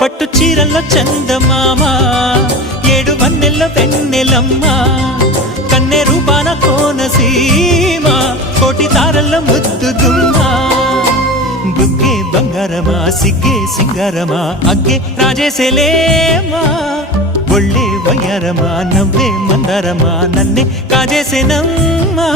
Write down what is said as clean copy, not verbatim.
పట్టు చీరల్లో చందమామ ఏడు వన్నెల్లో వెన్నెలమ్మ కన్నె రూపాన కోనసీమ కోటి తారల్లో ముద్దు గుమ్మ బుగ్గే బంగారమా సిగ్గే సింగారమా అగ్గే రాజేసేలేమా ఒళ్ళే వయ్యారమా నవ్వే మందారమా నన్నే కాజేసేనమ్మా